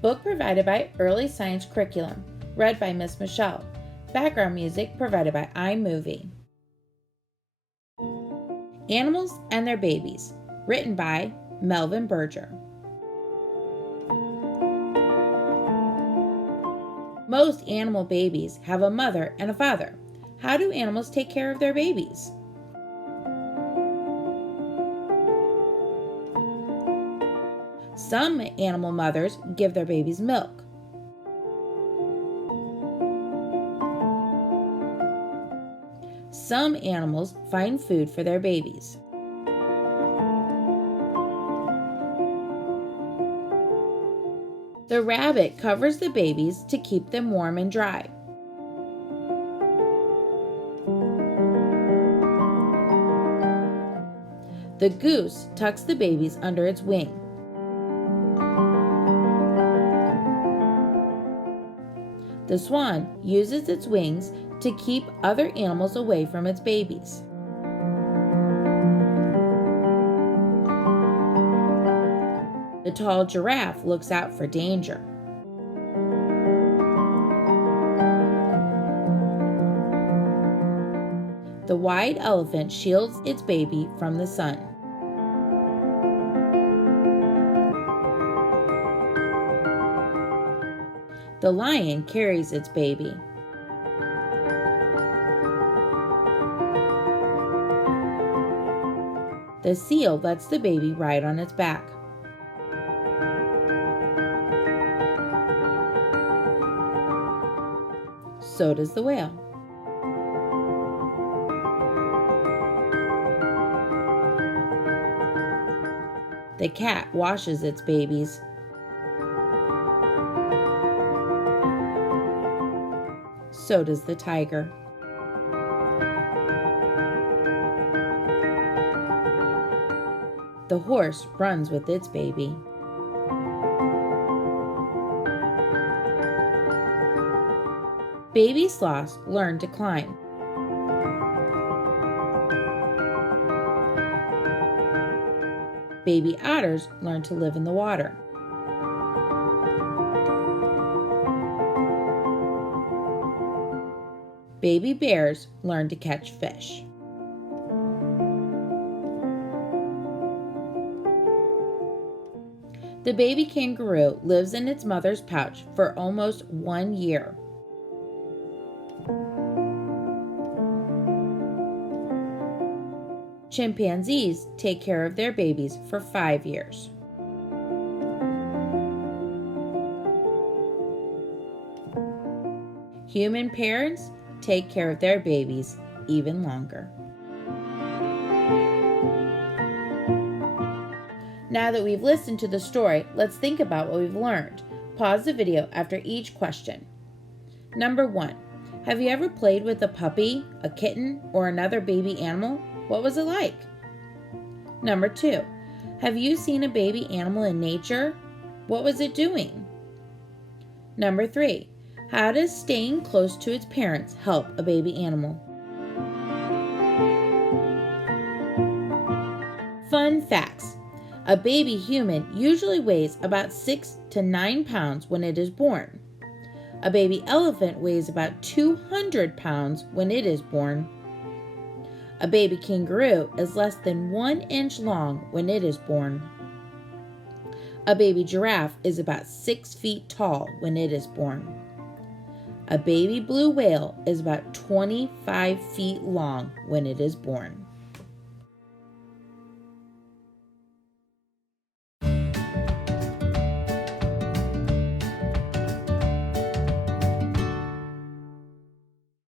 Book provided by Early Science Curriculum, read by Miss Michelle. Background music provided by iMovie. Animals and Their Babies, written by Melvin Berger. Most animal babies have a mother and a father. How do animals take care of their babies? Some animal mothers give their babies milk. Some animals find food for their babies. The rabbit covers the babies to keep them warm and dry. The goose tucks the babies under its wing. The swan uses its wings to keep other animals away from its babies. The tall giraffe looks out for danger. The white elephant shields its baby from the sun. The lion carries its baby. The seal lets the baby ride on its back. So does the whale. The cat washes its babies. So does the tiger. The horse runs with its baby. Baby sloths learn to climb. Baby otters learn to live in the water. Baby bears learn to catch fish. The baby kangaroo lives in its mother's pouch for almost 1 year. Chimpanzees take care of their babies for 5 years. Human parents take care of their babies even longer. Now that we've listened to the story, let's think about what we've learned. Pause the video after each question. Number 1. Have you ever played with a puppy, a kitten, or another baby animal? What was it like? Number 2. Have you seen a baby animal in nature? What was it doing? Number 3. How does staying close to its parents help a baby animal? Fun facts. A baby human usually weighs about 6 to 9 pounds when it is born. A baby elephant weighs about 200 pounds when it is born. A baby kangaroo is less than 1 inch long when it is born. A baby giraffe is about 6 feet tall when it is born. A baby blue whale is about 25 feet long when it is born.